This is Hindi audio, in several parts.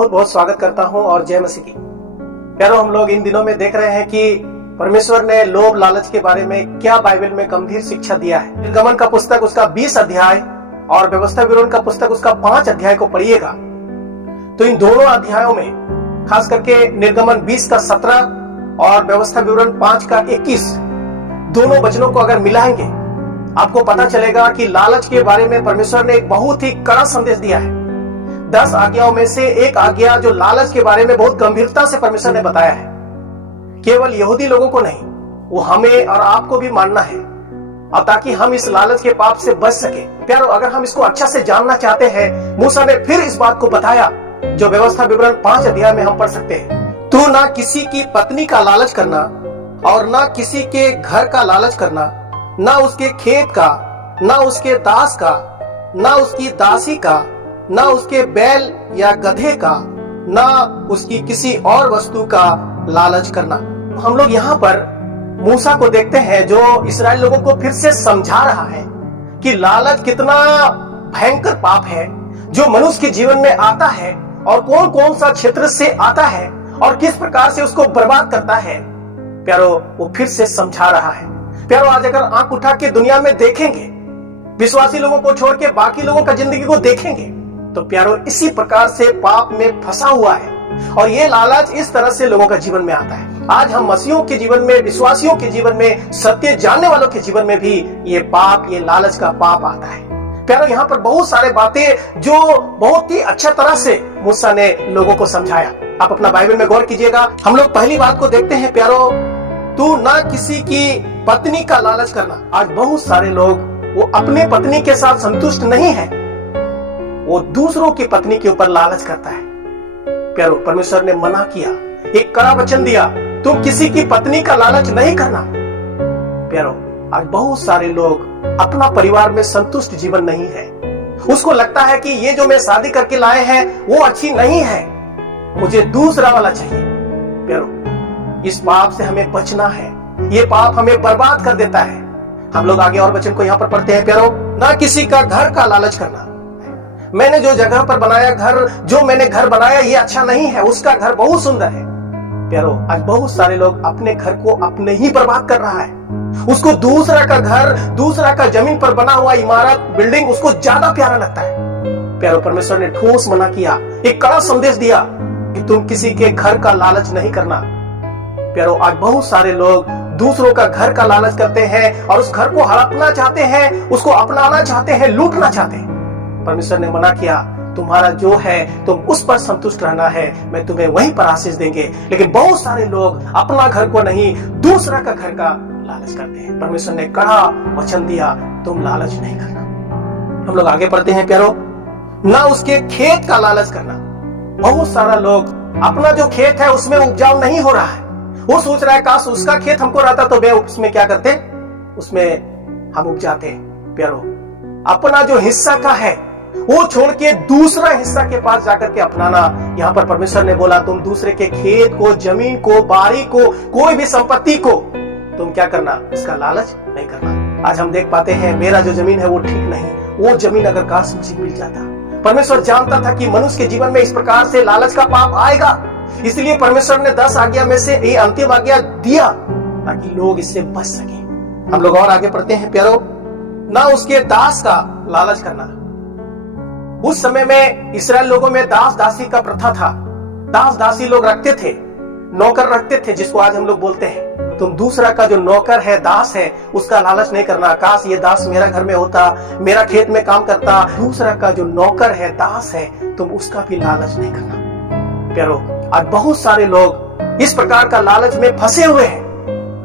बहुत बहुत स्वागत करता हूं और जय मसीह की। प्यारो, हम लोग इन दिनों में देख रहे हैं कि परमेश्वर ने लोभ लालच के बारे में क्या बाइबल में गंभीर शिक्षा दिया है। निर्गमन का पुस्तक उसका 20 अध्याय और व्यवस्था विवरण का पुस्तक उसका 5 अध्याय को पढ़िएगा तो इन दोनों अध्यायों में खास करके निर्गमन 20 का 17 और व्यवस्था विवरण 5 का 21 दोनों वचनों को अगर मिलाएंगे आपको पता चलेगा कि लालच के बारे में परमेश्वर ने एक बहुत ही कड़ा संदेश दिया है। 10 आज्ञाओं में से एक आज्ञा जो लालच के बारे में बहुत गंभीरता से परमेश्वर ने बताया है, केवल यहूदी लोगों को नहीं, वो हमें और आपको भी मानना है और ताकि हम इस लालच के पाप से बच सके। प्यारो, अगर हम इसको अच्छा से जानना चाहते हैं, मूसा ने फिर इस बात को बताया जो व्यवस्था विवरण 5 अध्याय में हम पढ़ सकते हैं। तू ना किसी की पत्नी का लालच करना और ना किसी के घर का लालच करना, ना उसके खेत का, ना उसके दास का, ना उसकी दासी का, ना उसके बैल या गधे का, ना उसकी किसी और वस्तु का लालच करना। हम लोग यहाँ पर मूसा को देखते हैं जो इस्राएल लोगों को फिर से समझा रहा है कि लालच कितना भयंकर पाप है जो मनुष्य के जीवन में आता है और कौन कौन सा क्षेत्र से आता है और किस प्रकार से उसको बर्बाद करता है। प्यारो, वो फिर से समझा रहा है। प्यारो, आज अगर आंख उठा के दुनिया में देखेंगे, विश्वासी लोगों को छोड़ के बाकी लोगों का जिंदगी को देखेंगे तो प्यारो इसी प्रकार से पाप में फंसा हुआ है और ये लालच इस तरह से लोगों का जीवन में आता है। आज हम मसीहों के जीवन में, विश्वासियों के जीवन में, सत्य जानने वालों के जीवन में भी ये पाप, ये लालच का पाप आता है। प्यारो, यहाँ पर बहुत सारे बातें जो बहुत ही अच्छा तरह से मूसा ने लोगों को समझाया। आप अपना बाइबल में गौर कीजिएगा। हम लोग पहली बात को देखते हैं, प्यारो, तू ना किसी की पत्नी का लालच करना। आज बहुत सारे लोग वो अपने पत्नी के साथ संतुष्ट नहीं है, वो दूसरों की पत्नी के ऊपर लालच करता है। प्यारो, परमेश्वर ने मना किया, एक कड़ा वचन दिया, तुम किसी की पत्नी का लालच नहीं करना। प्यारो, आज बहुत सारे लोग अपना परिवार में संतुष्ट जीवन नहीं है। उसको लगता है कि ये जो मैं शादी करके लाए हैं वो अच्छी नहीं है, मुझे दूसरा वाला चाहिए। प्यारो, इस पाप से हमें बचना है, ये पाप हमें बर्बाद कर देता है। हम लोग आगे और वचन को यहाँ पर पढ़ते हैं। प्यारो, ना किसी का घर का लालच करना। मैंने जो जगह पर बनाया घर, जो मैंने घर बनाया ये अच्छा नहीं है, उसका घर बहुत सुंदर है। प्यारो, आज बहुत सारे लोग अपने घर को अपने ही बर्बाद कर रहा है। उसको दूसरा का घर, दूसरा का जमीन पर बना हुआ इमारत, बिल्डिंग उसको ज्यादा प्यारा लगता है। प्यारो, परमेश्वर ने ठोस मना किया, एक कड़ा संदेश दिया कि तुम किसी के घर का लालच नहीं करना। प्यारो, आज बहुत सारे लोग दूसरों का घर का लालच करते हैं और उस घर को हड़पना चाहते हैं, उसको अपनाना चाहते हैं, लूटना चाहते हैं। परमेश्वर ने मना किया, तुम्हारा जो है तुम उस पर संतुष्ट रहना है, मैं तुम्हें वहीं पर आशीष देंगे। लेकिन बहुत सारे लोग अपना घर को नहीं, दूसरा का घर का लालच करते हैं। परमेश्वर ने कड़ा वचन दिया, तुम लालच नहीं करना। हम लोग आगे पढ़ते हैं। प्यारो, ना उसके खेत का लालच करना। बहुत सारा लोग अपना जो खेत है उसमें उपजाऊ नहीं हो रहा है, वो सोच रहा है काश उसका खेत हमको रहता तो वे उसमें क्या करते, उसमें हम उपजाते। प्यारो, अपना जो हिस्सा का है वो छोड़ के दूसरा हिस्सा के पास जाकर के अपनाना। यहाँ पर परमेश्वर ने बोला तुम दूसरे के खेत को, जमीन को, बारी को, कोई भी संपत्ति को तुम क्या करना, उसका लालच नहीं करना। आज हम देख पाते हैं मेरा जो जमीन है वो ठीक नहीं, वो जमीन अगर काश मुझे मिल जाता। परमेश्वर जानता था कि मनुष्य के जीवन में इस प्रकार से लालच का पाप आएगा, इसलिए परमेश्वर ने 10 आज्ञा में से ये अंतिम आज्ञा दिया ताकि लोग इससे बच सके। हम लोग और आगे पढ़ते हैं। प्यारो, ना उसके दास का लालच करना। उस समय में इस्राएल लोगों में दास दासी का प्रथा था। दास दासी लोग रखते थे, नौकर रखते थे, जिसको आज हम लोग बोलते हैं। तुम दूसरा का जो नौकर है, दास है, उसका लालच नहीं करना। काश ये दास मेरा घर में होता, मेरा खेत में काम करता। दूसरा का जो नौकर है, दास है, तुम उसका भी लालच नहीं करना। प्यारो, आज बहुत सारे लोग इस प्रकार का लालच में फंसे हुए हैं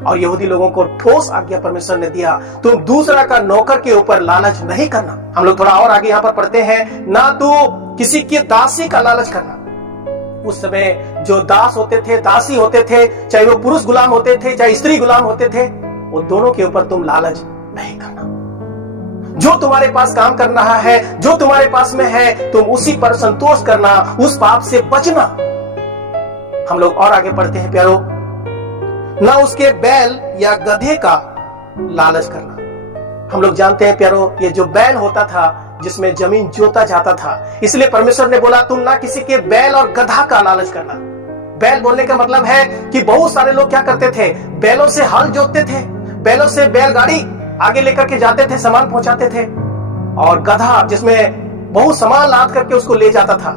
और यहूदी लोगों को ठोस आज्ञा परमेश्वर ने दिया, तुम दूसरा का नौकर के ऊपर लालच नहीं करना। हम लोग थोड़ा और आगे यहाँ पर पढ़ते हैं, ना तू किसी की दासी का लालच करना। उस समय जो दास होते थे, दासी होते थे, चाहे वो पुरुष गुलाम होते थे, चाहे स्त्री गुलाम होते थे, वो दोनों के ऊपर तुम लालच नहीं करना। जो तुम्हारे पास काम कर रहा है, जो तुम्हारे पास में है, तुम उसी पर संतोष करना, उस पाप से बचना। हम लोग और आगे पढ़ते हैं। प्यारो, ना उसके बैल या गधे का लालच करना। हम लोग जानते हैं प्यारो, ये जो बैल होता था जिसमें जमीन जोता जाता था। इसलिए परमेश्वर ने बोला तुम ना किसी के बैल और गधा का लालच करना। बैल बोलने का मतलब है कि बहुत सारे लोग क्या करते थे, बैलों से हल जोतते थे, बैलों से बैलगाड़ी आगे लेकर के जाते थे, सामान पहुंचाते थे, और गधा जिसमें बहुत सामान लाद करके उसको ले जाता था।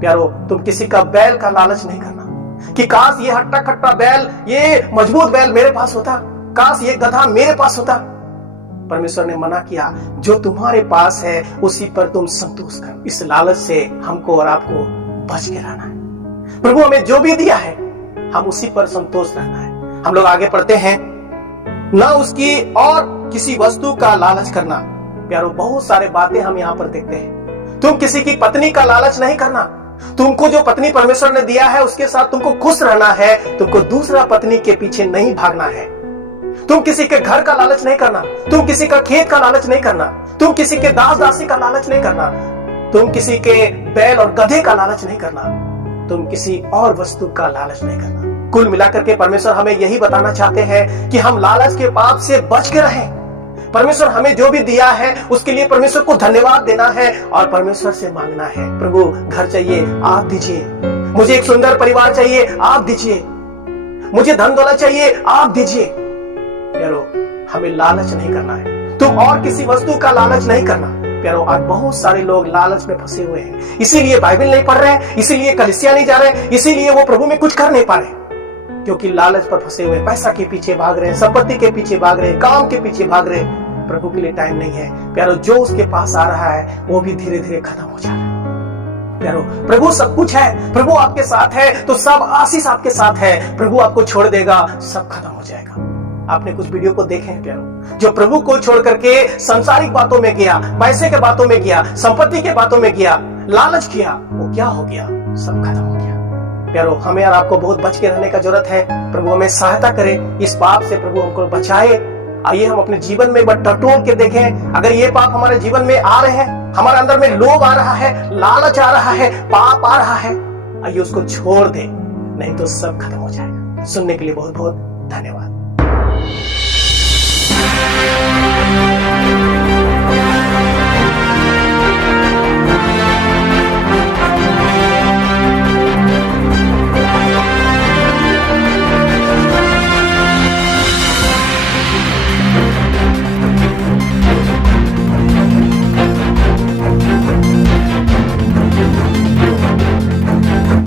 प्यारो, तुम किसी का बैल का लालच नहीं करना कि काश ये हट्टा कट्टा बैल, ये मजबूत बैल मेरे पास होता, काश ये गधा मेरे पास होता। परमेश्वर ने मना किया, जो तुम्हारे पास है उसी पर तुम संतोष कर। इस लालच से हमको और आपको बच के रहना है। प्रभु हमें जो भी दिया है हम उसी पर संतोष रहना है। हम लोग आगे पढ़ते हैं, ना उसकी और किसी वस्तु का लालच करना। प्यारो, बहुत सारे बातें हम यहाँ पर देखते हैं। तुम किसी की पत्नी का लालच नहीं करना। तुमको जो पत्नी परमेश्वर ने दिया है उसके साथ तुमको खुश रहना है। तुमको दूसरा पत्नी के पीछे नहीं भागना है। तुम किसी के घर का लालच नहीं करना। तुम किसी का खेत का लालच नहीं करना। तुम किसी के दास दासी का लालच नहीं करना। तुम किसी के बैल और गधे का लालच नहीं करना। तुम किसी और वस्तु का लालच नहीं करना। कुल मिलाकर के परमेश्वर हमें यही बताना चाहते हैं कि हम लालच के पाप से बच के रहें। परमेश्वर हमें जो भी दिया है उसके लिए परमेश्वर को धन्यवाद देना है और परमेश्वर से मांगना है, प्रभु घर चाहिए आप दीजिए, मुझे एक सुंदर परिवार चाहिए आप दीजिए, मुझे धन दौलत चाहिए आप दीजिए। प्यारो, हमें लालच नहीं करना है। तुम और किसी वस्तु का लालच नहीं करना। प्यारो, आज बहुत सारे लोग लालच में फंसे हुए हैं, इसीलिए बाइबल नहीं पढ़ रहे, इसीलिए कलीसिया नहीं जा रहे, इसीलिए वो प्रभु में कुछ कर नहीं पा रहे, क्योंकि लालच पर फंसे हुए, पैसा के पीछे भाग रहे हैं, संपत्ति के पीछे भाग रहे हैं, काम के पीछे भाग रहे हैं। प्रभु के लिए टाइम नहीं है। प्यारो, जो उसके पास आ रहा है वो भी धीरे धीरे खत्म हो जा रहा है। प्यारो, प्रभु सब कुछ है, प्रभु आपके साथ है तो सब आशीष आपके साथ है। प्रभु आपको छोड़ देगा सब खत्म हो जाएगा। आपने कुछ वीडियो को देखे हैं प्यारो, जो प्रभु को छोड़ करके सांसारिक बातों में गया, पैसे के बातों में गया, संपत्ति के बातों में गया, लालच किया, वो क्या हो गया, सब खत्म हो गया। प्यारो, हमें और आपको बहुत बच के रहने का जरूरत है। प्रभु हमें सहायता करे इस पाप से, प्रभु हमको बचाए। आइए हम अपने जीवन में एक बार टटोल के देखें, अगर ये पाप हमारे जीवन में आ रहे हैं, हमारे अंदर में लोभ आ रहा है, लालच आ रहा है, पाप आ रहा है, आइए उसको छोड़ दे, नहीं तो सब खत्म हो जाएगा। सुनने के लिए बहुत बहुत धन्यवाद।